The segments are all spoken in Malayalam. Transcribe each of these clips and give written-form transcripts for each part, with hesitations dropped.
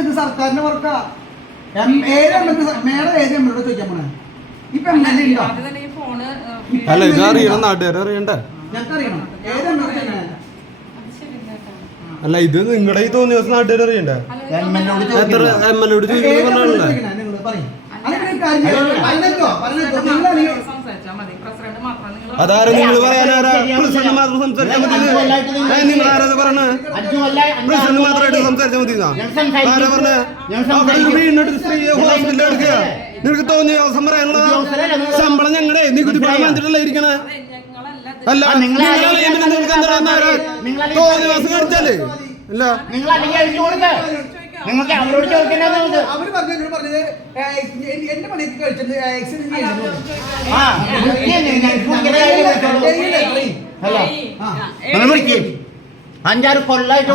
ഇത് സർക്കാരിന്റെ വർക്കാ. മേഡം ഏത് എമ്മലോട് ചോദിക്കാൻ പോണേ? ഇപ്പൊ എംഎൽഎ ഉണ്ടോ? അല്ല ഇത് അറിയണം, നാട്ടുകാരെ അറിയണ്ടേ? ഞങ്ങൾക്ക് അറിയണം ഏത് എമ്മലോട്. അല്ല ഇത് നിങ്ങളുടെ ഈ തോന്നിയ ദിവസം നാട്ടുകാർ അറിയണ്ടേ? എത്ര എമ്മലോട് ചോദിക്കണമെന്നാണല്ലേ? അതാരും നിങ്ങൾ പറയാനാരാ? പ്രസിഡന്റ് മാത്രം സംസാരിച്ചാൽ മതി. നിങ്ങൾ ആരാ പറഞ്ഞ? പ്രസിഡന്റ് മാത്രമായിട്ട് സംസാരിച്ചാൽ മതി. ആരാ പറഞ്ഞ? വീടിനടുത്ത് സ്ത്രീയെ ഹോസ്പിറ്റലിൽ എടുക്കുക. നിനക്ക് തോന്നിയ ദിവസം പറയാനുള്ള ശമ്പളം ഞങ്ങളുടെ നികുതി പണം വാങ്ങിച്ചിട്ടല്ലേ ഇരിക്കണേ? അല്ല നിങ്ങൾക്ക് എന്താ തോന്നിയ ദിവസം കാണിച്ചാലേ ഇല്ല. നിങ്ങൾക്ക് അവരോട് ചോദിക്കേണ്ടത് അവര് പറഞ്ഞത് എന്റെ പണിക്ക് കഴിച്ചിട്ട് അഞ്ചാറ് കൊല്ലായിട്ട്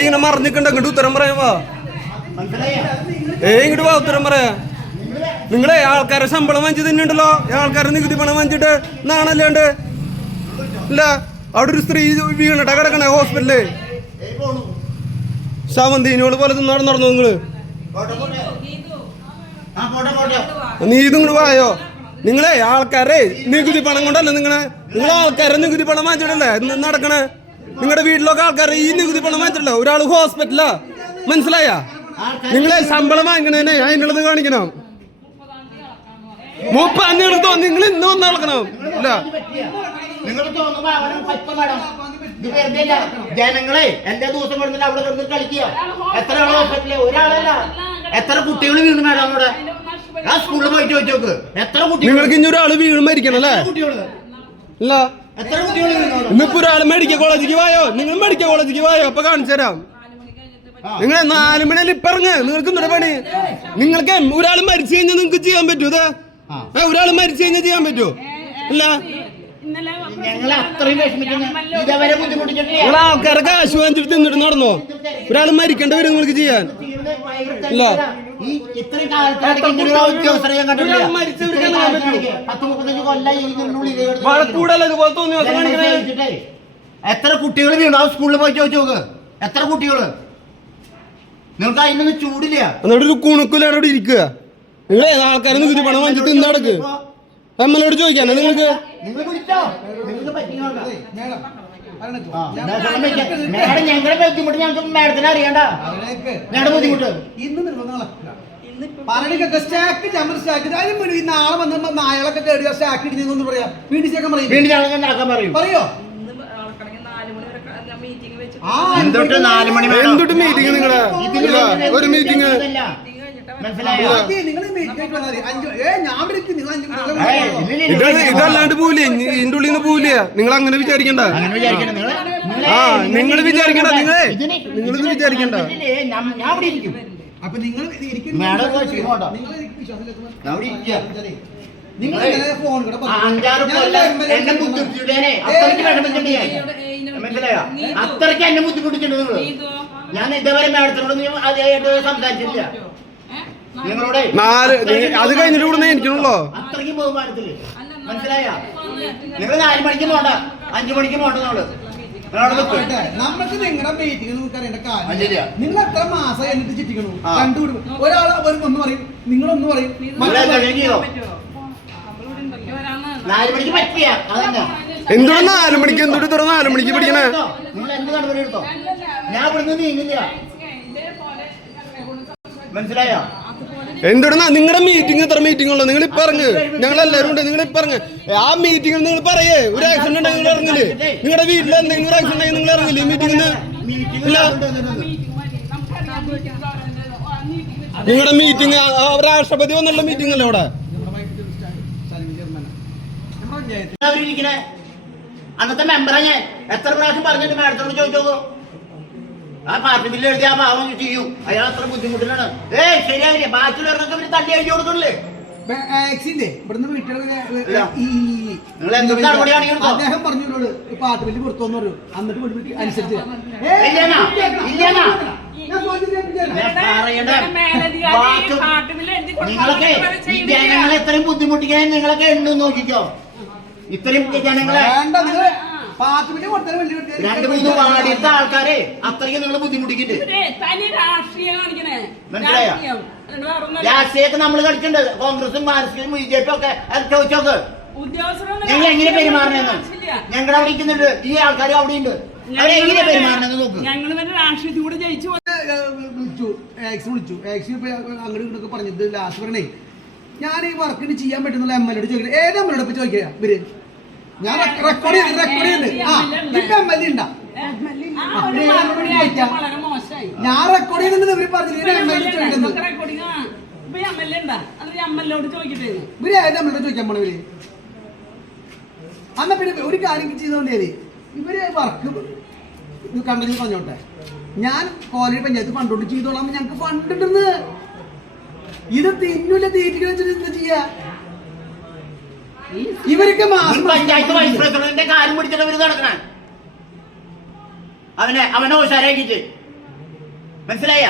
ഇങ്ങനെ മറിഞ്ഞിക്കണ്ട. ഇങ്ങോട്ട് ഉത്തരം പറയാ. ഇങ്ങോട്ട് വാ, ഉത്തരം പറയാ. നിങ്ങളെ ആൾക്കാരെ ശമ്പളം വാങ്ങിച്ച് തന്നെയുണ്ടല്ലോ. ആൾക്കാരെ നികുതി പണം വാങ്ങിച്ചിട്ട് നാണല്ലാണ്ട് ഇല്ല. അവിടെ ഒരു സ്ത്രീ വീണിട്ടാ കിടക്കണേ ഹോസ്പിറ്റലില്. ശവന്തീനോട് പോലെ നടന്നു. നിങ്ങള് നീ ഇങ്ങോട്ട് വായോ. നിങ്ങളെ ആൾക്കാരെ നികുതി പണം കൊണ്ടല്ലേ നിങ്ങൾ ആൾക്കാരെ നികുതി പണം വാങ്ങിച്ചിട്ടല്ലേ നടക്കണേ? നിങ്ങളുടെ വീട്ടിലൊക്കെ ആൾക്കാരെ ഈ നികുതി പണം വാങ്ങിച്ചിട്ടല്ലോ. ഒരാൾ ഹോസ്പിറ്റലാ, മനസ്സിലായ? നിങ്ങളെ ശമ്പളം വാങ്ങിക്കണേനെ അതിനുള്ളത് കാണിക്കണം. 30 തോന്നി നിങ്ങൾ ഇന്ന് വന്ന് നടക്കണം. ഇല്ല ജനങ്ങളെ എല്ലാ ദിവസം കൊടുത്തിട്ട് അവിടെ കിടന്ന് കളിക്കുക. എത്ര ആളെ ഹോസ്പിറ്റലിൽ? ഒരാളല്ല, എത്ര കുട്ടികൾ വീണ് മേഡം അവിടെ ആ സ്കൂളിൽ പോയിട്ട് വെച്ചോക്ക്. എത്ര കുട്ടികൾ? നിങ്ങൾക്ക് ഇനി ഒരാള് വീണ് മരിക്കണം അല്ലേ? ഇല്ല, എത്ര കുട്ടികൾ? ഇന്നിപ്പോ ഒരാള് മെഡിക്കൽ കോളേജിലേക്ക് വായോ. നിങ്ങൾ മെഡിക്കൽ കോളേജിലേക്ക് വായോ, അപ്പൊ കാണിച്ചു തരാം. നിങ്ങൾ 4 മണിയിൽ ഇപ്പൊ ഇറങ്ങ്. നിങ്ങൾക്ക് എന്തൊരു പണി? നിങ്ങൾക്ക് ഒരാൾ മരിച്ചു കഴിഞ്ഞാൽ നിങ്ങൾക്ക് ചെയ്യാൻ പറ്റൂ? ഒരാൾ മരിച്ചു കഴിഞ്ഞാൽ ചെയ്യാൻ പറ്റുമോ? ഇല്ല. നിങ്ങൾ ആൾക്കാരെ കാശ് വാങ്ങിച്ചിട്ട് തിന്നിട്ട് നടന്നോ? ഒരാൾ മരിക്കേണ്ട വരും നിങ്ങൾക്ക് ചെയ്യാൻ. ഇല്ല, വളക്കൂടല്ല ഇതുപോലെ തോന്നി. എത്ര കുട്ടികൾ വീണു ആ സ്കൂളിൽ പോയി ചോദിച്ചു നോക്ക്. എത്ര കുട്ടികള്? നിങ്ങൾക്ക് അതിനൊന്നും ചൂടില്ല. എന്നിട്ട് ഒരു കുണുക്കിലാണ് അവിടെ ഇരിക്കുക. നിങ്ങളെ ആൾക്കാരെ നികുതി പണം വാങ്ങിച്ചിട്ട് ഇന്ന് നടക്ക്. എമ്മലോട് ചോദിക്കാനോ നിങ്ങൾക്ക്? ഞങ്ങളുടെ ബുദ്ധിമുട്ട് ഞങ്ങൾക്ക് മാഡത്തിന് അറിയണ്ട. ഞങ്ങളുടെ ബുദ്ധിമുട്ട് പറയണൊക്കെ സ്റ്റാക്ക് ചമ്മ സ്റ്റാക്ക് നാളെ വന്ന നായകളൊക്കെ കേടുക സ്റ്റാക്ക് ഇടിഞ്ഞെന്ന് പറയാം. വീട്ടിൽ പറയോ? എന്തൊട്ട് 4 മണി എന്തൊട്ട് മീറ്റിംഗ്? നിങ്ങളെ ഒരു മീറ്റിംഗ് ഇതല്ലാണ്ട് പോവില്ലേ? ഇതിന്റെ ഉള്ളിൽ നിന്ന് പോവില്ല. നിങ്ങൾ അങ്ങനെ വിചാരിക്കണ്ട. നിങ്ങൾ വിചാരിക്കണ്ട. നിങ്ങൾ വിചാരിക്കണ്ട. അപ്പൊ നിങ്ങൾ അത്രയ്ക്ക് എന്നെ ബുദ്ധിമുട്ടിച്ചിട്ടുണ്ട് നിങ്ങൾ. ഞാൻ ഇതേവരെ മാഡത്തിനോട് സംസാരിച്ചില്ല. നിങ്ങളോട് അത് കഴിഞ്ഞിട്ട് ഇവിടെ എനിക്കണല്ലോ. അത്രയ്ക്കും ബഹുമാനത്തില് മനസ്സിലായ? നിങ്ങൾ 4 മണിക്ക് പോണ്ട, 5 മണിക്ക് പോണ്ട. നമുക്ക് നിങ്ങളുടെ മീറ്റിംഗ് നമുക്ക് അറിയേണ്ട കാര്യം. നിങ്ങൾ എത്ര മാസം എന്നിട്ട് ചിറ്റിക്കണു? കണ്ടുപിടിക്കും. ഒരാൾ ഒന്ന് പറയും, നിങ്ങളൊന്ന് പറയും. 4 മണിക്ക് പറ്റിയ അതന്നെ. എന്തുകൊണ്ട് 4 മണിക്ക്? എന്തുകൊണ്ട് ഇത്ര 4 മണിക്ക് പിടിക്കണേ? നിങ്ങൾ എന്ത് നടപടി എടുത്തോ? ഞാൻ ഇവിടുന്ന് നീങ്ങില്ല. മനസ്സിലായോ? എന്തുകൊണ്ടാ നിങ്ങളുടെ മീറ്റിംഗ് ഇത്ര മീറ്റിംഗ് ഉള്ളു? നിങ്ങൾ ഇപ്പൊ ഇറങ്ങ്. ഞങ്ങളെല്ലാരും ഉണ്ട്. നിങ്ങൾ ഇപ്പൊ ഇറങ്ങ്. ആ മീറ്റിംഗ് നിങ്ങൾ പറയേ. ഒരു ആക്സിഡന്റ് ഉണ്ടെങ്കിൽ നിങ്ങൾ ഇറങ്ങില്ലേ? നിങ്ങളുടെ വീട്ടിൽ എന്തെങ്കിലും ഒരു ആക്സിഡന്റ് ഉണ്ടെങ്കിൽ നിങ്ങൾ ഇറങ്ങില്ലേ മീറ്റിംഗിന്? ഇല്ല, നിങ്ങളുടെ മീറ്റിംഗ് രാഷ്ട്രപതി വന്നുള്ള മീറ്റിംഗ് അല്ലേ അവിടെ? അന്നത്തെ മെമ്പറാ ഞാൻ. എത്ര പ്രാവശ്യം പറഞ്ഞിട്ട് മാഡത്തിനോട് ചോദിച്ചോക്കോ. ആ പാർട്ടി ബില്ല് എഴുതി ആ പാവം ചെയ്യും. അയാൾ അത്ര ബുദ്ധിമുട്ടിലാണ്. ശരിയാവില്ലേ? ബാക്കിയുള്ളവർക്ക് ഇവര് തല്ലി എഴുതി കൊടുക്കണില്ലേ? അദ്ദേഹം പറഞ്ഞോട് പാർട്ടി ബില്ല് കൊടുത്തോന്ന് പറയും. എന്നിട്ട് അനുസരിച്ച് നിങ്ങളൊക്കെ ഈ ജനങ്ങളെ ഇത്രയും ബുദ്ധിമുട്ടിക്കാൻ നിങ്ങളൊക്കെ ഉണ്ടെന്ന് നോക്കിക്കോ. ഇത്രയും ജനങ്ങളെ പാർട്ടിമില്ല് കൊടുത്താൽ വലിയ 2-3 വാർഡിലത്തെ ആൾക്കാരെ അത്രയ്ക്ക് നിങ്ങൾ ബുദ്ധിമുട്ടിക്കിട്ട് മനസ്സിലായോ? രാഷ്ട്രീയമൊക്കെ നമ്മൾ കളിച്ചിട്ടുണ്ട്. കോൺഗ്രസും മാർക്സിസ്റ്റും BJP ഒക്കെ അത് ചോദിച്ചോക്ക്. നിങ്ങൾ എങ്ങനെ പെരുമാറണെന്ന് ഞങ്ങളുടെ അവിടെ ഇരിക്കുന്നുണ്ട്. ഈ ആൾക്കാർ അവിടെ ഉണ്ട്. അവരെങ്ങനെ പെരുമാറണെന്ന് നോക്ക്. വിളിച്ചു അങ്ങോട്ട് ഇങ്ങോട്ടൊക്കെ പറഞ്ഞത് ലാസ്റ്റ് പറഞ്ഞേ ഞാൻ ഈ വർക്കിന് ചെയ്യാൻ പറ്റുന്ന MLA ചോദിക്കുന്നത്. ഏത് MLA ഇപ്പൊ ചോദിക്കുക ഇവര്? ഞാൻ റെക്കോർഡ് ചെയ്യുന്നുണ്ട്. ഇപ്പൊ MLA ഉണ്ടാ? ഞാൻ റെക്കോർഡ് ചെയ്യുന്നുണ്ട്. ഇവര് പറഞ്ഞു ഇവര് ഏത് MLA ചോദിക്കാൻ പോണ ഇവര്? അന്നാ പിന്നെ ഒരു കാര്യം ചെയ്തോണ്ടേ ഇവര് വർക്ക് കണ്ടു പറഞ്ഞോട്ടെ. ഞാൻ കോലി പഞ്ചായത്ത് ഫണ്ട് കൊണ്ട് ചെയ്തോളാം. ഞങ്ങക്ക് ഫണ്ട് ഉണ്ടെന്ന്. ഇത് തിന്നൂല തീറ്റിക്കുന്ന ചെയ്യാ. ഇവർക്ക് പഞ്ചായത്ത് വൈസ് പ്രസിഡന്റിന്റെ കാര്യം പിടിച്ചിട്ട് അവര് നടക്കണേ. അവനെ ഉഷാരാക്കിട്ട് മനസ്സിലായ?